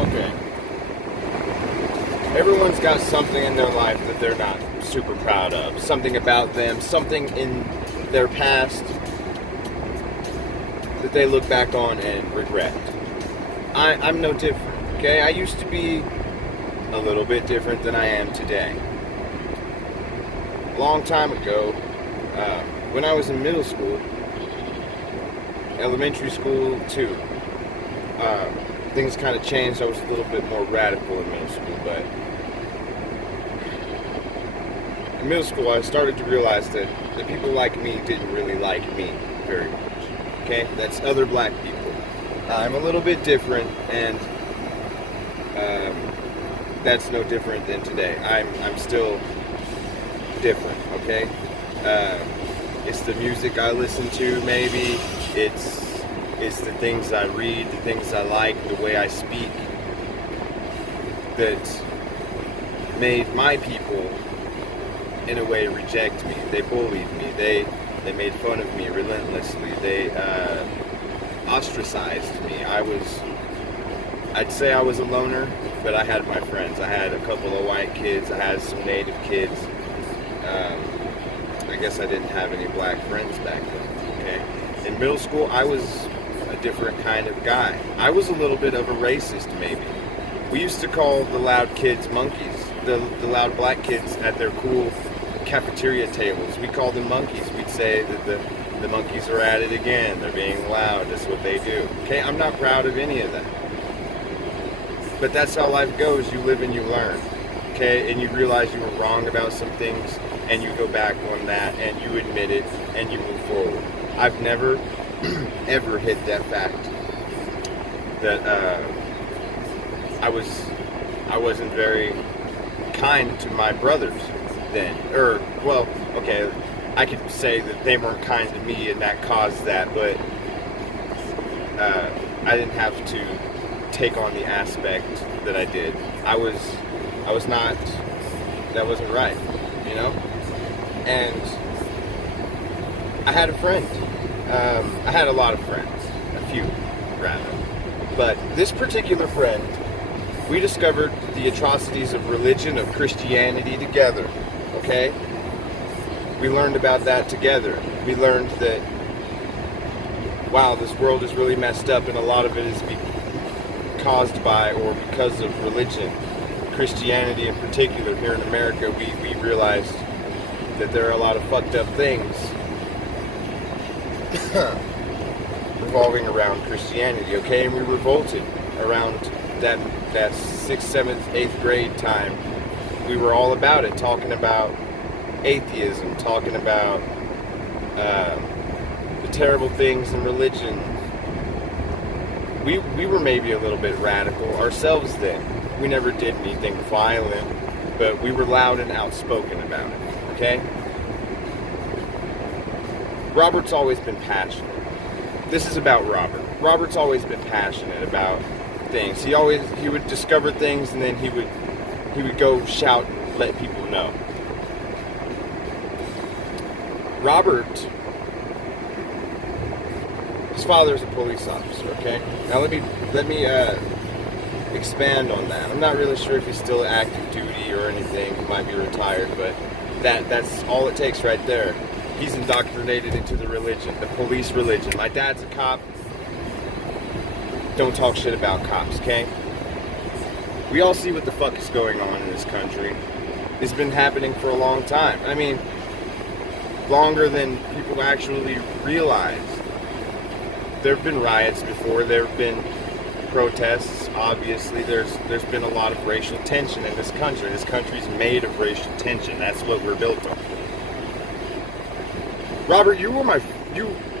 Okay. Everyone's got something in their life that they're not super proud of. Something about them, something in their past that they look back on and regret. I'm no different, okay? I used to be a little bit different than I am today. A long time ago, when I was in middle school, elementary school too, things kind of changed. I was a little bit more radical in middle school, but in middle school I started to realize that the people like me didn't really like me very much. Okay? That's other black people. I'm a little bit different, and that's no different than today. I'm still different, okay? It's the music I listen to, maybe. It's the things I read, the things I like, the way I speak that made my people, in a way, reject me. They bullied me. They made fun of me relentlessly. They ostracized me. I'd say I was a loner, but I had my friends. I had a couple of white kids. I had some native kids. I guess I didn't have any black friends back then, okay? In middle school, I was a different kind of guy. I was a little bit of a racist, maybe. We used to call the loud kids monkeys. The loud black kids at their cool cafeteria tables. We called them monkeys. We'd say that the monkeys are at it again. They're being loud. That's what they do. Okay, I'm not proud of any of that. But that's how life goes. You live and you learn. Okay, and you realize you were wrong about some things, and you go back on that, and you admit it, and you move forward. I've never, ever hid that fact that I wasn't very kind to my brothers then. Okay, I could say that they weren't kind to me, and that caused that, but I didn't have to take on the aspect that I did. I was not, that wasn't right, you know? And I had a friend. I had a lot of friends. A few, rather. But this particular friend, we discovered the atrocities of religion, of Christianity together, okay? We learned about that together. We learned that, wow, this world is really messed up, and a lot of it is caused by or because of religion. Christianity in particular, here in America, we realized that there are a lot of fucked up things revolving around Christianity, okay? And we revolted around that 6th, 7th, 8th grade time. We were all about it, talking about atheism, talking about the terrible things in religion. We were maybe a little bit radical ourselves then. We never did anything violent, but we were loud and outspoken about it, okay? Robert's always been passionate. This is about Robert. Robert's always been passionate about things. He would discover things, and then he would go shout, let people know. Robert, his father's a police officer, okay? Now let me expand on that. I'm not really sure if he's still active duty or anything. He might be retired, but that's all it takes right there. He's indoctrinated into the religion, the police religion. My dad's a cop. Don't talk shit about cops, okay? We all see what the fuck is going on in this country. It's been happening for a long time. I mean, longer than people actually realize. There have been riots before. There have been protests. Obviously, there's been a lot of racial tension in this country. This country's made of racial tension. That's what we're built on. Robert, you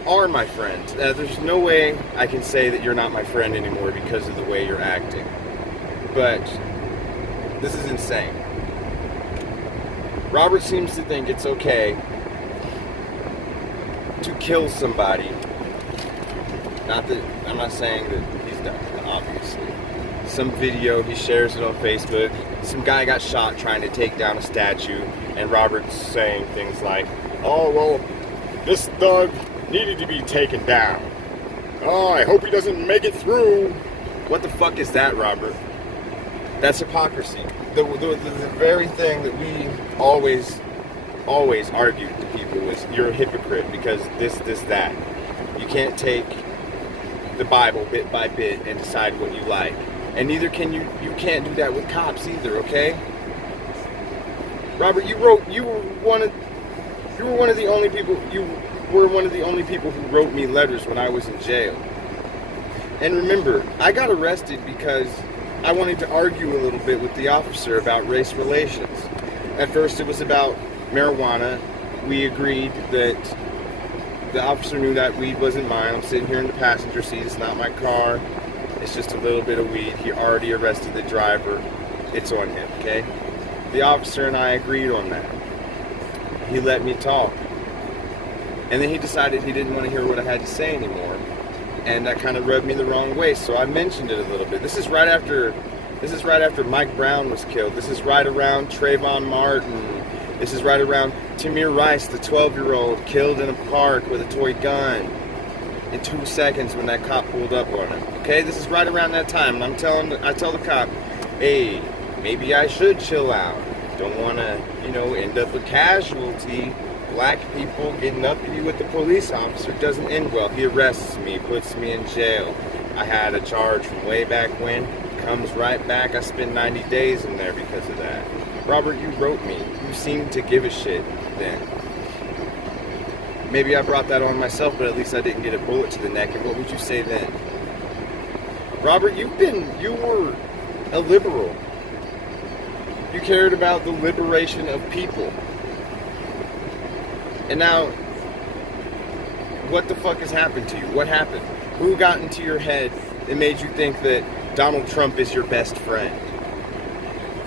are my friend. There's no way I can say that you're not my friend anymore because of the way you're acting. But this is insane. Robert seems to think it's okay to kill somebody. I'm not saying that he's done it, obviously. Some video, he shares it on Facebook. Some guy got shot trying to take down a statue, and Robert's saying things like, oh, well, this thug needed to be taken down. Oh, I hope he doesn't make it through. What the fuck is that, Robert? That's hypocrisy. The very thing that we always argued to people was, you're a hypocrite because this, that. You can't take the Bible bit by bit and decide what you like. And neither can you can't do that with cops either, okay? Robert, you were one of the only people who wrote me letters when I was in jail. And remember, I got arrested because I wanted to argue a little bit with the officer about race relations. At first it was about marijuana. We agreed that the officer knew that weed wasn't mine. I'm sitting here in the passenger seat. It's not my car. It's just a little bit of weed. He already arrested the driver. It's on him, okay? The officer and I agreed on that. He let me talk. And then he decided he didn't want to hear what I had to say anymore. And that kind of rubbed me the wrong way, so I mentioned it a little bit. This is right after Mike Brown was killed. This is right around Trayvon Martin. This is right around Tamir Rice, the 12-year-old, killed in a park with a toy gun in 2 seconds when that cop pulled up on him. Okay, this is right around that time, and I tell the cop, hey, maybe I should chill out. Don't want to, end up a casualty. Black people getting up to you with the police officer doesn't end well. He arrests me, puts me in jail. I had a charge from way back when. Comes right back. I spent 90 days in there because of that. Robert, you wrote me. You seemed to give a shit then. Maybe I brought that on myself, but at least I didn't get a bullet to the neck. And what would you say then? Robert, you were a liberal. You cared about the liberation of people. And now, what the fuck has happened to you? What happened? Who got into your head and made you think that Donald Trump is your best friend?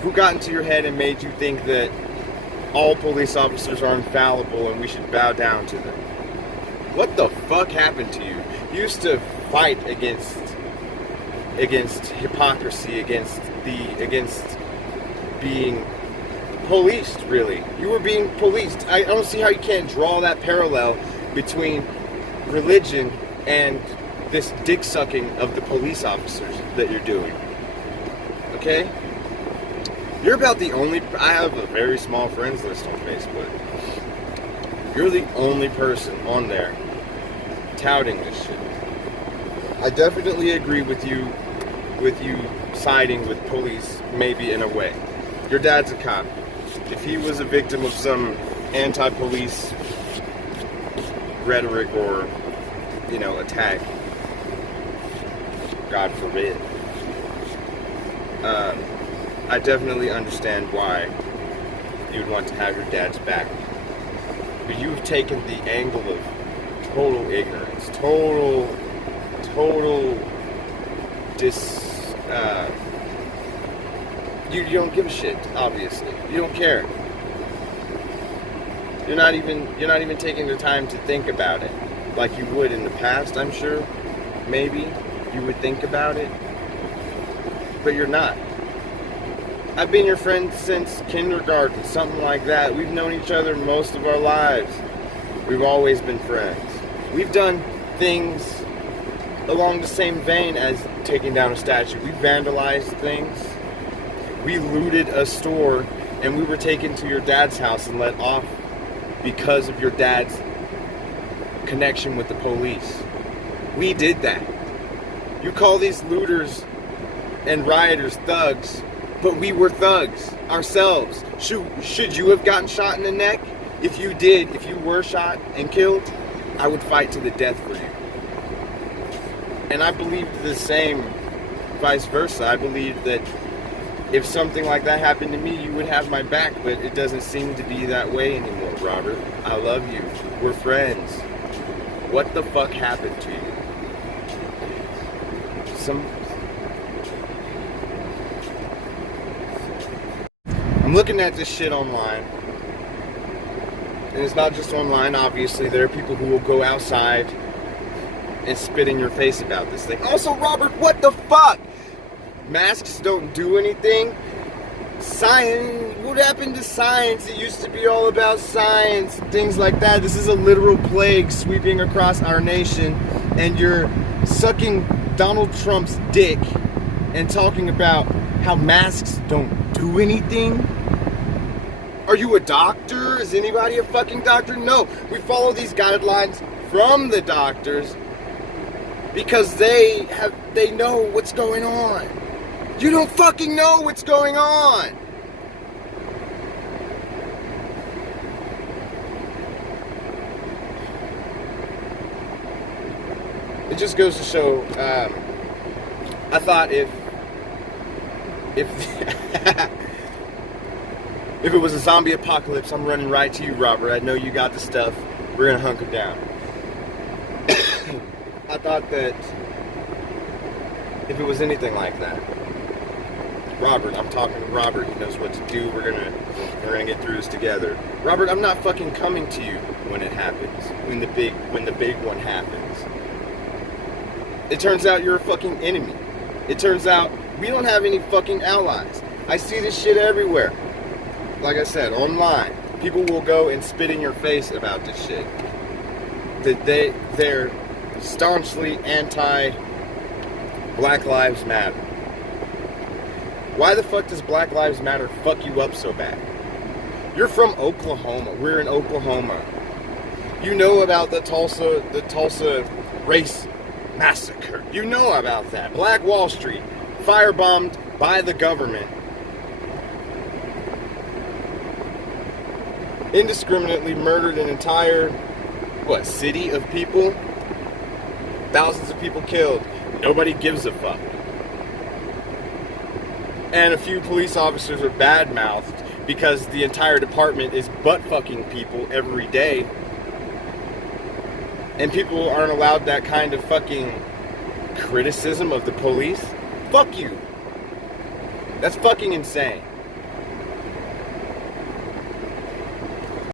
Who got into your head and made you think that all police officers are infallible and we should bow down to them? What the fuck happened to you? You used to fight against hypocrisy, against being policed, really. You were being policed. I don't see how you can't draw that parallel between religion and this dick sucking of the police officers that you're doing. Okay? You're about the only... I have a very small friends list on Facebook. You're the only person on there touting this shit. I definitely agree with you siding with police, maybe in a way. Your dad's a cop. If he was a victim of some anti-police rhetoric or, attack, God forbid, I definitely understand why you'd want to have your dad's back. But you've taken the angle of total ignorance, total you don't give a shit, obviously. You don't care. You're not even taking the time to think about it like you would in the past, I'm sure. Maybe you would think about it. But you're not. I've been your friend since kindergarten, something like that. We've known each other most of our lives. We've always been friends. We've done things along the same vein as taking down a statue. We vandalized things. We looted a store, and we were taken to your dad's house and let off because of your dad's connection with the police. We did that. You call these looters and rioters thugs, but we were thugs ourselves. Should you have gotten shot in the neck? If you did, if you were shot and killed, I would fight to the death for you. And I believed the same vice versa. I believed that if something like that happened to me, you would have my back, but it doesn't seem to be that way anymore, Robert. I love you. We're friends. What the fuck happened to you? I'm looking at this shit online. And it's not just online, obviously. There are people who will go outside and spit in your face about this thing. Also, Robert, what the fuck? Masks don't do anything. Science, what happened to science? It used to be all about science, things like that. This is a literal plague sweeping across our nation, and you're sucking Donald Trump's dick and talking about how masks don't do anything? Are you a doctor? Is anybody a fucking doctor? No. We follow these guidelines from the doctors because they know what's going on. You don't fucking know what's going on. It just goes to show, I thought if if it was a zombie apocalypse, I'm running right to you, Robert. I know you got the stuff. We're gonna hunker down. I thought that if it was anything like that, Robert, I'm talking to Robert. He knows what to do. We're gonna get through this together. Robert, I'm not fucking coming to you when it happens. When the big one happens. It turns out you're a fucking enemy. It turns out we don't have any fucking allies. I see this shit everywhere. Like I said, online. People will go and spit in your face about this shit. That they're staunchly anti-Black Lives Matter. Why the fuck does Black Lives Matter fuck you up so bad? You're from Oklahoma. We're in Oklahoma. You know about the Tulsa race massacre. You know about that. Black Wall Street, firebombed by the government. Indiscriminately murdered an entire, city of people? Thousands of people killed. Nobody gives a fuck. And a few police officers are bad-mouthed because the entire department is butt-fucking people every day. And people aren't allowed that kind of fucking criticism of the police? Fuck you. That's fucking insane.